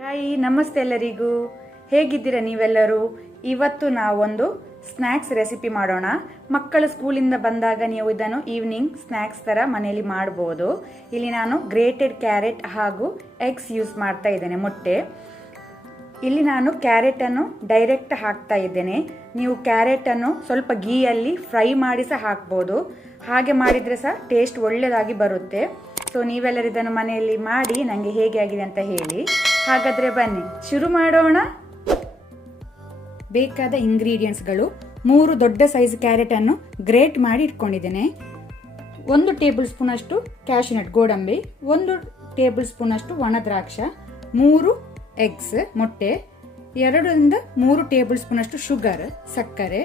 Hi, ನಮಸ್ತೆ ಎಲ್ಲರಿಗೂ. ಹೇಗಿದ್ದೀರಾ ನೀವೆಲ್ಲರೂ? ಇವತ್ತು ನಾವೊಂದು ಸ್ನ್ಯಾಕ್ಸ್ ರೆಸಿಪಿ ಮಾಡೋಣ. ಮಕ್ಕಳು ಸ್ಕೂಲಿಂದ ಬಂದಾಗ ನೀವು ಇದನ್ನು ಈವ್ನಿಂಗ್ ಸ್ನ್ಯಾಕ್ಸ್ ಥರ ಮನೆಯಲ್ಲಿ ಮಾಡ್ಬೋದು. ಇಲ್ಲಿ ನಾನು ಗ್ರೇಟೆಡ್ ಕ್ಯಾರೆಟ್ ಹಾಗೂ ಎಗ್ಸ್ ಯೂಸ್ ಮಾಡ್ತಾ ಇದ್ದೇನೆ, ಮೊಟ್ಟೆ. ಇಲ್ಲಿ ನಾನು ಕ್ಯಾರೆಟನ್ನು ಡೈರೆಕ್ಟ್ ಹಾಕ್ತಾ ಇದ್ದೇನೆ. ನೀವು ಕ್ಯಾರೆಟನ್ನು ಸ್ವಲ್ಪ ಗೀಯಲ್ಲಿ ಫ್ರೈ ಮಾಡಿ ಸಹ ಹಾಕ್ಬೋದು. ಹಾಗೆ ಮಾಡಿದರೆ ಸಹ ಟೇಸ್ಟ್ ಒಳ್ಳೆಯದಾಗಿ ಬರುತ್ತೆ. ಸೊ ನೀವೆಲ್ಲರೂ ಇದನ್ನು ಮನೆಯಲ್ಲಿ ಮಾಡಿ ನನಗೆ ಹೇಗೆ ಆಗಿದೆ ಅಂತ ಹೇಳಿ. ಹಾಗಾದರೆ ಬನ್ನಿ ಶುರು ಮಾಡೋಣ. ಬೇಕಾದ ಇಂಗ್ರೀಡಿಯೆಂಟ್ಸ್ಗಳು: 3 ದೊಡ್ಡ ಸೈಜ್ ಕ್ಯಾರೆಟನ್ನು ಗ್ರೇಟ್ ಮಾಡಿ ಇಟ್ಕೊಂಡಿದ್ದೇನೆ. 1 ಟೇಬಲ್ ಸ್ಪೂನ್ ಅಷ್ಟು ಕ್ಯಾಶ್ಯೂನಟ್ ಗೋಡಂಬಿ, 1 ಟೇಬಲ್ ಸ್ಪೂನ್ ಅಷ್ಟು ಒಣ ದ್ರಾಕ್ಷ, 3 ಎಗ್ಸ್ ಮೊಟ್ಟೆ, 2ರಿಂದ 3 ಟೇಬಲ್ ಸ್ಪೂನ್ ಅಷ್ಟು ಶುಗರ್ ಸಕ್ಕರೆ,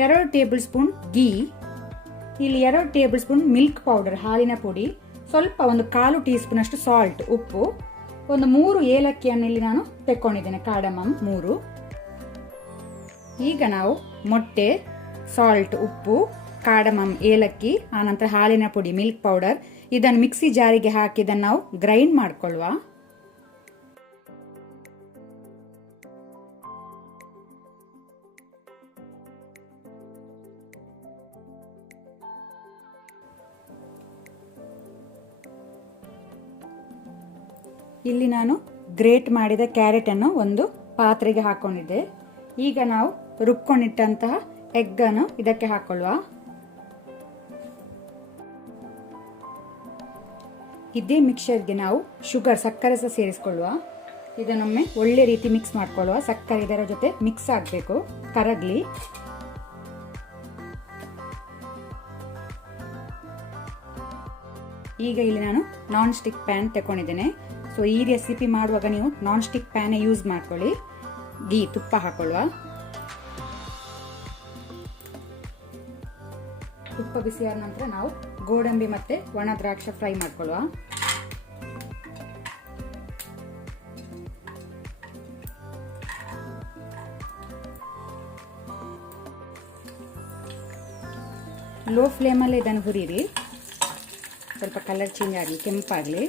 2 ಟೇಬಲ್ ಸ್ಪೂನ್ ಗೀ, ಇಲ್ಲಿ 2 ಟೇಬಲ್ ಸ್ಪೂನ್ ಮಿಲ್ಕ್ ಪೌಡರ್ ಹಾಲಿನ ಪುಡಿ, ಸ್ವಲ್ಪ 1/4 ಟೀ ಸ್ಪೂನ್ ಅಷ್ಟು ಸಾಲ್ಟ್ ಉಪ್ಪು, 3 ಏಲಕ್ಕಿಯನ್ನು ಇಲ್ಲಿ ನಾನು ತೆಕ್ಕೊಂಡಿದ್ದೇನೆ, ಕಾರ್ಡಮಮ್ 3. ಈಗ ನಾವು ಮೊಟ್ಟೆ, ಸಾಲ್ಟ್ ಉಪ್ಪು, ಕಾರ್ಡಮಮ್ ಏಲಕ್ಕಿ, ಆನಂತರ ಹಾಲಿನ ಪುಡಿ ಮಿಲ್ಕ್ ಪೌಡರ್ ಇದನ್ನು ಮಿಕ್ಸಿ ಜಾರಿಗೆ ಹಾಕಿ ಇದನ್ನು ನಾವು ಗ್ರೈಂಡ್ ಮಾಡ್ಕೊಳ್ಳುವ. ಇಲ್ಲಿ ನಾನು ಗ್ರೇಟ್ ಮಾಡಿದ ಕ್ಯಾರೆಟ್ ಅನ್ನು ಒಂದು ಪಾತ್ರೆಗೆ ಹಾಕೊಂಡಿದ್ದೆ. ಈಗ ನಾವು ರುಬ್ಕೊಂಡಿಟ್ಟಂತಹ ಎಗ್ ಅನ್ನು ಇದಕ್ಕೆ ಹಾಕೊಳ್ಳುವ. ಇದೇ ಮಿಕ್ಸರ್ಗೆ ನಾವು ಶುಗರ್ ಸಕ್ಕರೆ ಸಹ ಸೇರಿಸಿಕೊಳ್ಳುವ. ಇದನ್ನೊಮ್ಮೆ ಒಳ್ಳೆ ರೀತಿ ಮಿಕ್ಸ್ ಮಾಡ್ಕೊಳ್ಳುವ. ಸಕ್ಕರೆ ಇದರ ಜೊತೆ ಮಿಕ್ಸ್ ಆಗಬೇಕು, ಕರಗ್ಲಿ. ಈಗ ಇಲ್ಲಿ ನಾನು ನಾನ್ ಸ್ಟಿಕ್ ಪ್ಯಾನ್ ತಗೊಂಡಿದ್ದೇನೆ. ಸೊ ಈ ರೆಸಿಪಿ ಮಾಡುವಾಗ ನೀವು ನಾನ್ ಸ್ಟಿಕ್ ಪ್ಯಾನ್ ಯೂಸ್ ಮಾಡ್ಕೊಳ್ಳಿ. ಗೀ ತುಪ್ಪ ಹಾಕೊಳ್ಳುವ. ತುಪ್ಪ ಬಿಸಿಯಾದ ನಂತರ ನಾವು ಗೋಡಂಬಿ ಮತ್ತೆ ಒಣ ದ್ರಾಕ್ಷ ಫ್ರೈ ಮಾಡ್ಕೊಳ್ಳುವ. ಲೋ ಫ್ಲೇಮಲ್ಲಿ ಇದನ್ನು ಹುರಿಯಿರಿ. ಸ್ವಲ್ಪ ಕಲರ್ ಚೇಂಜ್ ಆಗಲಿ, ಕೆಂಪಾಗಲಿ.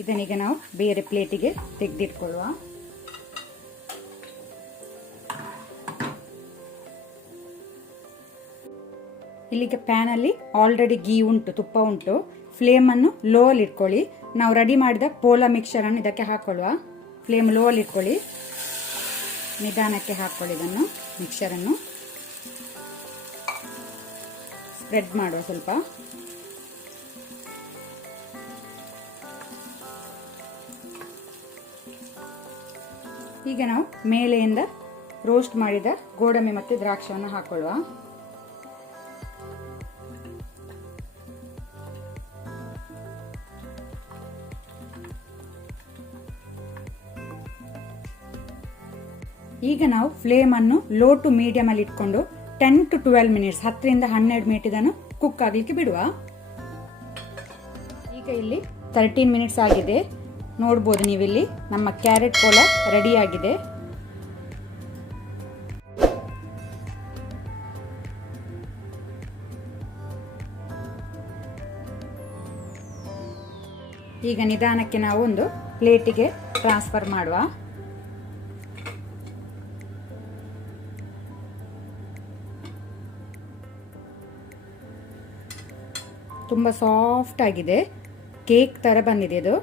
ಇದನ್ನೀಗ ನಾವು ಬೇರೆ ಪ್ಲೇಟಿಗೆ ತೆಗೆದಿಟ್ಕೊಳ್ಳುವ. ಇಲ್ಲಿಗೆ ಪ್ಯಾನಲ್ಲಿ ಆಲ್ರೆಡಿ ಗೀ ಉಂಟು, ತುಪ್ಪ ಉಂಟು. ಫ್ಲೇಮನ್ನು ಲೋ ಅಲ್ಲಿ ಇಟ್ಕೊಳ್ಳಿ. ನಾವು ರೆಡಿ ಮಾಡಿದ ಪೋಲಾ ಮಿಕ್ಸರ್ ಅನ್ನು ಇದಕ್ಕೆ ಹಾಕೊಳ್ಳುವ. ಫ್ಲೇಮ್ ಲೋ ಅಲ್ಲಿ ಇಟ್ಕೊಳ್ಳಿ. ನಿಧಾನಕ್ಕೆ ಹಾಕೊಳ್ಳಿ. ಇದನ್ನು ಮಿಕ್ಸರನ್ನು ಸ್ಪ್ರೆಡ್ ಮಾಡುವ ಸ್ವಲ್ಪ. ಈಗ ನಾವು ಮೇಲೆಯಿಂದ ರೋಸ್ಟ್ ಮಾಡಿದ ಗೋಡಂಬಿ ಮತ್ತು ದ್ರಾಕ್ಷವನ್ನು ಹಾಕೊಳ್ಳುವ. ಈಗ ನಾವು ಫ್ಲೇಮ್ ಅನ್ನು ಲೋ ಟು ಮೀಡಿಯಂ ಅಲ್ಲಿ ಇಟ್ಕೊಂಡು 10 to 12 ಮಿನಿಟ್ಸ್ 10ರಿಂದ 12 ಮಿನಿಟ್ ಇದನ್ನು ಕುಕ್ ಆಗ್ಲಿಕ್ಕೆ ಬಿಡುವ. ಈಗ ಇಲ್ಲಿ 13 ಮಿನಿಟ್ಸ್ ಆಗಿದೆ. ನೋಡ್ಬೋದು ನೀವಿಲ್ಲಿ ನಮ್ಮ ಕ್ಯಾರೆಟ್ ಪೋಲಾ ರೆಡಿ ಆಗಿದೆ. ಈಗ ನಿಧಾನಕ್ಕೆ ನಾವು ಒಂದು ಪ್ಲೇಟಿಗೆ ಟ್ರಾನ್ಸ್ಫರ್ ಮಾಡುವ. ತುಂಬ ಸಾಫ್ಟ್ ಆಗಿದೆ, ಕೇಕ್ ತರ ಬಂದಿದೆ ಇದು.